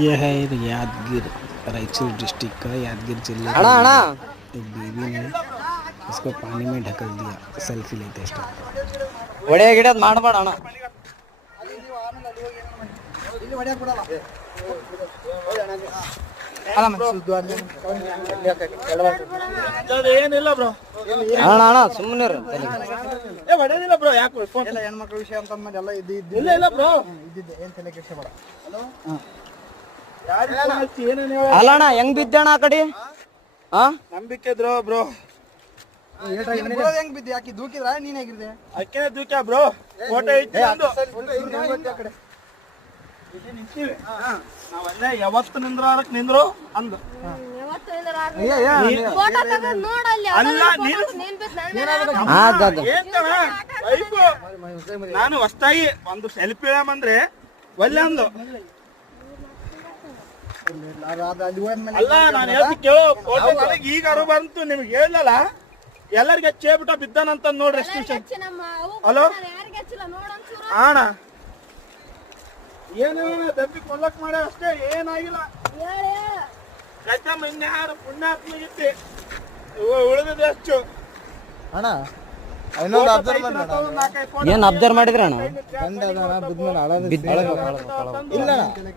ये है यादगीर रायचूर डिस्ट्रिक्ट का यादगीर जिले ಅಣ್ಣ ಅಣ್ಣ एक बेबी ने इसको पानी में ढकल दिया सेल्फी लेते स्टार्ट ಒಡೆ ಗಿಡದ್ ಮಾಡಬೇಡ ಅಣ್ಣ. ಏನಿಲ್ಲ ಬ್ರೋ, ಅಣ್ಣ ಅಣ್ಣ ಸುಮ್ಮನೆ ಹೊಡೆದಿಲ್ಲ ಬ್ರೋ. ಯಾಕೆ ಫೋನ್ ಹೆಣ್ಮಕ್ಳ ವಿಷಯ ಅಂತ ಎಲ್ಲ ಇಲ್ಲ ಇಲ್ಲ ಬ್ರೋ. ಇದ್ದಿದ್ದೆ ಏನ್ ತಲೆ ಕೆಡಿಸ್ಬೇಡ. ಅಲ್ಲ ಅಣ್ಣ ಹೆಂಗ್ ಬಿದ್ದಣ್ಣ ಆ ಕಡೆ? ಹಾ ನಂಬಿಕೆ ಇದ್ರು ಬ್ರೋ. ಹೆಂಗ್ ಬಿದ್ದೆ? ಯಾಕೆ ದೂಕಿದ್ರ ನೀನ್ ಹೇಗಿರ್ದೆ? ಅಕ್ಕೇನೆ ದೂಕ್ಯ ಬ್ರೋ. ಫೋಟೋ ಇತ್ತು ನಂದು. ನಾವಲ್ಲೇ ಯಾವತ್ತು ನಿಂದ್ರಾರಕ್ ನಿಂದ್ರು ಅಂದು. ಅಲ್ಲ ನೀನು ಏನ್ ಕಣ ವೈಫು. ನಾನು ಹೊಸ್ತಾಗಿ ಒಂದು ಸೆಲ್ಫಿ ಇಡಮಂದ್ರೆ ಒಲ್ಲೆ ಅಂದು. ಅಲ್ಲ ನಾನು ಹೇಳ್ತಿ ಕೇಳೋ. ಫೋಟೋ ನನಗೆ ಈಗ ಅರು ಬಂತು, ನಿಮ್ಗೆ ಹೇಳಲ್ಲ. ಎಲ್ಲರಿಗೆ ಚೇಬಿಟ ಬಿದ್ದಾನಂತ ನೋಡ್ರಿ. ಎಷ್ಟು ಹಲೋ ಅಣ್ಣ, ಏನು ದಬ್ಬಿ ಕೊಲ್ಲಕ್ ಮಾಡ ಅಷ್ಟೇ, ಏನಾಗಿಲ್ಲ. ಕಚ್ಚಮ್ಮ ಇನ್ಯಾರು ಪುಣ್ಯಾತ್ಮಗಿತ್ತಿ ಉಳಿದಿದೆ ಅಷ್ಟು. ಅಣ್ಣ ಇನ್ನೊಂದು ಅಬ್ಸರ್ವ್ ಮಾಡಿ ಏನ್ ಅಬ್ಸರ್ವ್ ಮಾಡಿದ್ರ ಅಣ್ಣ? ಇಲ್ಲ